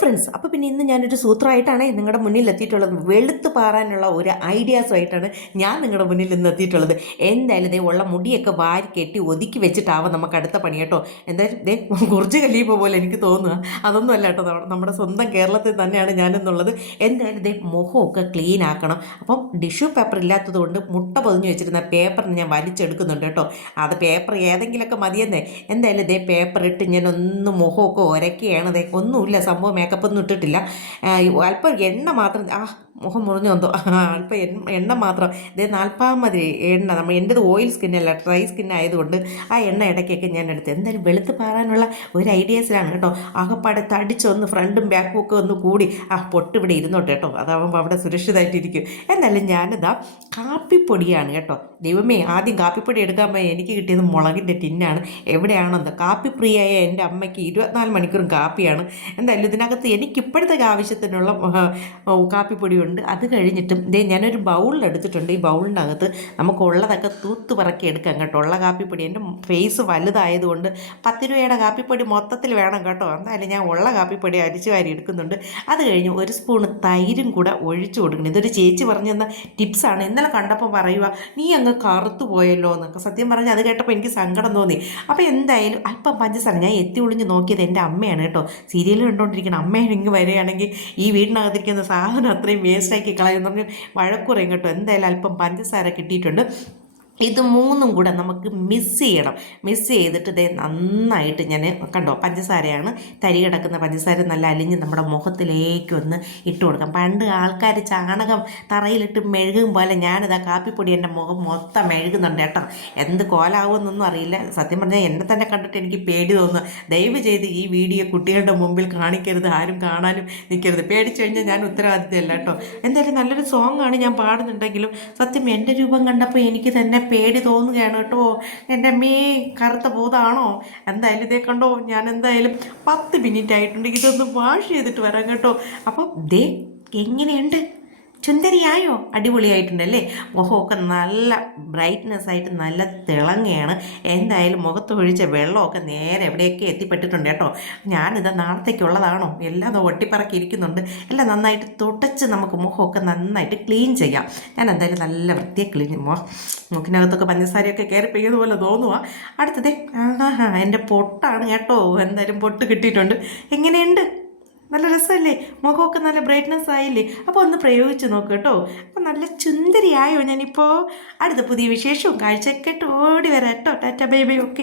Friends അപ്പോൾ പിന്നെ ഇന്ന് ഞാനൊരു സൂത്രമായിട്ടാണ് നിങ്ങളുടെ മുന്നിൽ എത്തിയിട്ടുള്ളത് വെളുത്ത് പാറാനുള്ള ഒരു ഐഡിയാസുമായിട്ടാണ് ഞാൻ നിങ്ങളുടെ മുന്നിൽ ഇന്ന് എത്തിയിട്ടുള്ളത്. എന്തായാലും ദേ ഉള്ള മുടിയൊക്കെ വാരി കെട്ടി ഒതുക്കി വെച്ചിട്ടാവാം നമുക്ക് അടുത്ത പണി കേട്ടോ. എന്തായാലും ദേ കുറച്ച് കല്ലിയപ്പോൾ പോലെ എനിക്ക് തോന്നുക. അതൊന്നും അല്ല കേട്ടോ. നമ്മുടെ- സ്വന്തം കേരളത്തിൽ തന്നെയാണ് ഞാനെന്നുള്ളത്. എന്തായാലും ദേ മുഖമൊക്കെ ക്ലീൻ ആക്കണം. അപ്പം ടിഷ്യൂ പേപ്പർ ഇല്ലാത്തത് കൊണ്ട് മുട്ട പൊതിഞ്ഞ് വെച്ചിരുന്ന പേപ്പറിന് ഞാൻ വലിച്ചെടുക്കുന്നുണ്ട് കേട്ടോ. അത് പേപ്പർ ഏതെങ്കിലുമൊക്കെ മതിയെന്നേ. എന്തായാലും ഇതേ പേപ്പർ ഇട്ട് ഞാൻ ഒന്ന് മുഖമൊക്കെ ഒരക്കുകയാണ് ദേ. ഒന്നുമില്ല. സംഭവം മേക്കപ്പ് ഒന്നും ഇട്ടിട്ടില്ല അല്പം എണ്ണ മാത്രം ആ മുഖം മുറിഞ്ഞു വന്നോ അല്പം എണ്ണ മാത്രം. ഇതേ നാൽപ്പത് എണ്ണ നമ്മൾ എന്റെത് ഓയിൽ സ്കിന്നല്ല ഡ്രൈ സ്കിൻ ആയതുകൊണ്ട് ആ എണ്ണ ഇടയ്ക്കൊക്കെ ഞാൻ എടുത്ത്. എന്തായാലും വെളുത്ത് പാറാനുള്ള ഒരു ഐഡിയാസിലാണ് കേട്ടോ. ആകപ്പാടെ തടിച്ചൊന്ന് ഫ്രണ്ടും ബാക്കും ഒക്കെ ഒന്ന് കൂടി ആ പൊട്ട് ഇവിടെ ഇരുന്നോട്ടെ കേട്ടോ. അതാവുമ്പോൾ അവിടെ സുരക്ഷിതമായിട്ടിരിക്കും എന്നാലും ഞാനിതാ കാപ്പിപ്പൊടിയാണ് കേട്ടോ. ദൈവമേ ആദ്യം കാപ്പിപ്പൊടി എടുക്കാൻ പോയി എനിക്ക് കിട്ടിയത് മുളകിന്റെ ടിന്നാണ്. എവിടെയാണെന്ന് കാപ്പി പ്രിയായ എന്റെ അമ്മയ്ക്ക് ഇരുപത്തിനാല് മണിക്കൂറും കാപ്പിയാണ്. എന്തായാലും ഇതിനകത്ത് എനിക്ക് ഇപ്പോഴത്തെ ആവശ്യത്തിനുള്ള കാപ്പിപ്പൊടിയുണ്ട്. അത് കഴിഞ്ഞിട്ടും ദേ ഞാനൊരു ബൗളിൽ എടുത്തിട്ടുണ്ട്. ഈ ബൗളിനകത്ത് നമുക്കുള്ളതൊക്കെ തൂത്ത് പറക്കി എടുക്കാം കേട്ടോ. ഉള്ള കാപ്പിപ്പൊടി. എന്റെ ഫേസ് വലുതായതുകൊണ്ട് പത്ത് രൂപയുടെ കാപ്പിപ്പൊടി മൊത്തത്തിൽ വേണം കേട്ടോ. എന്തായാലും ഞാൻ ഉള്ള കാപ്പിപ്പൊടി അരിച്ചു വാരി എടുക്കുന്നുണ്ട്. അത് കഴിഞ്ഞ് ഒരു സ്പൂണ് തൈരും കൂടെ ഒഴിച്ചു കൊടുക്കണം. ഇതൊരു ചേച്ചി പറഞ്ഞു തന്ന ടിപ്സാണ്. ഇന്നലെ കണ്ടപ്പോൾ പറയുക നീ അങ്ങ് കറുത്തു പോയല്ലോ എന്നൊക്കെ. സത്യം പറഞ്ഞാൽ അത് കേട്ടപ്പോൾ എനിക്ക് സങ്കടം തോന്നി. അപ്പോൾ എന്തായാലും അല്പം പഞ്ചസാര ഞാൻ എത്തി ഒളിഞ്ഞ് നോക്കിയത് എന്റെ അമ്മയാണ് കേട്ടോ. സീരിയൽ കണ്ടുകൊണ്ടിരിക്കണം അമ്മയാണ് ഇങ്ങ് വരികയാണെങ്കിൽ ഈ വീടിനകത്തിരിക്കുന്ന സാധനം അത്രയും വേസ്റ്റാക്കി കളയുന്നു വഴക്കുറയും കേട്ടോ. എന്തായാലും അല്പം പഞ്ചസാര കിട്ടിയിട്ടുണ്ട്. ഇത് മൂന്നും കൂടെ നമുക്ക് മിസ് ചെയ്യണം. മിസ് ചെയ്തിട്ട് ഇതേ നന്നായിട്ട് ഞാൻ കണ്ടോ പഞ്ചസാരയാണ്. തരി കിടക്കുന്ന പഞ്ചസാര നല്ല അലിഞ്ഞ് നമ്മുടെ മുഖത്തിലേക്ക് ഒന്ന് ഇട്ട് കൊടുക്കാം. പണ്ട് ആൾക്കാർ ചാണകം തറയിലിട്ട് മെഴുകും പോലെ ഞാനിതാ കാപ്പിപ്പൊടി എന്റെ മുഖം മൊത്തം മെഴുകുന്നുണ്ട് കേട്ടോ. എന്ത് കോലാവുമെന്നൊന്നും അറിയില്ല. സത്യം പറഞ്ഞാൽ എന്നെ തന്നെ കണ്ടിട്ട് എനിക്ക് പേടി തോന്നുന്നു. ദയവ് ചെയ്ത് ഈ വീഡിയോ കുട്ടികളുടെ മുമ്പിൽ കാണിക്കരുത്. ആരും കാണാനും നിൽക്കരുത് പേടിച്ചു കഴിഞ്ഞാൽ ഞാൻ ഉത്തരവാദിത്തമല്ല കേട്ടോ. എന്തായാലും നല്ലൊരു സോങ്ങാണ് ഞാൻ പാടുന്നുണ്ടെങ്കിലും സത്യം എന്റെ രൂപം കണ്ടപ്പോൾ എനിക്ക് തന്നെ പേടി തോന്നുകയാണ് കേട്ടോ. എന്റെ അമ്മേ കറുത്ത ഭൂതാണോ? എന്തായാലും ഇതേ കണ്ടോ ഞാൻ എന്തായാലും പത്ത് മിനിറ്റ് ആയിട്ടുണ്ട് ഇതൊന്ന് വാഷ് ചെയ്തിട്ട് വരാം കേട്ടോ. അപ്പം ദേ എങ്ങനെയുണ്ട്? ചുന്ദരിയായോ അടിപൊളിയായിട്ടുണ്ടല്ലേ? മുഖമൊക്കെ നല്ല ബ്രൈറ്റ്നെസ് ആയിട്ട് നല്ല തിളങ്ങയാണ്. എന്തായാലും മുഖത്തൊഴിച്ച വെള്ളമൊക്കെ നേരെ എവിടെയൊക്കെ എത്തിപ്പെട്ടിട്ടുണ്ട് കേട്ടോ. ഞാനിത് നാളത്തേക്കുള്ളതാണോ? എല്ലാം അത് ഒട്ടിപ്പറക്കി ഇരിക്കുന്നുണ്ട്. എല്ലാം നന്നായിട്ട് തുടച്ച് നമുക്ക് മുഖമൊക്കെ നന്നായിട്ട് ക്ലീൻ ചെയ്യാം. ഞാൻ എന്തായാലും നല്ല വൃത്തിയെ ക്ലീൻ മുഖിനകത്തൊക്കെ പഞ്ചസാരയൊക്കെ കയറി പെയ്യുന്ന പോലെ തോന്നുക അടുത്തത് ആഹാ എന്റെ പൊട്ടാണ് കേട്ടോ. എന്തായാലും പൊട്ട് കിട്ടിയിട്ടുണ്ട്. എങ്ങനെയുണ്ട്? നല്ല രസമല്ലേ? മുഖമൊക്കെ നല്ല ബ്രൈറ്റ്നസ് ആയില്ലേ? അപ്പോൾ ഒന്ന് പ്രയോഗിച്ച് നോക്ക് കേട്ടോ. അപ്പോൾ നല്ല ചുന്ദരിയായോ ഞാനിപ്പോൾ അടുത്ത പുതിയ വിശേഷവും കാഴ്ചക്കെട്ട് ഓടി വരാം കേട്ടോ. Tata bye bye okay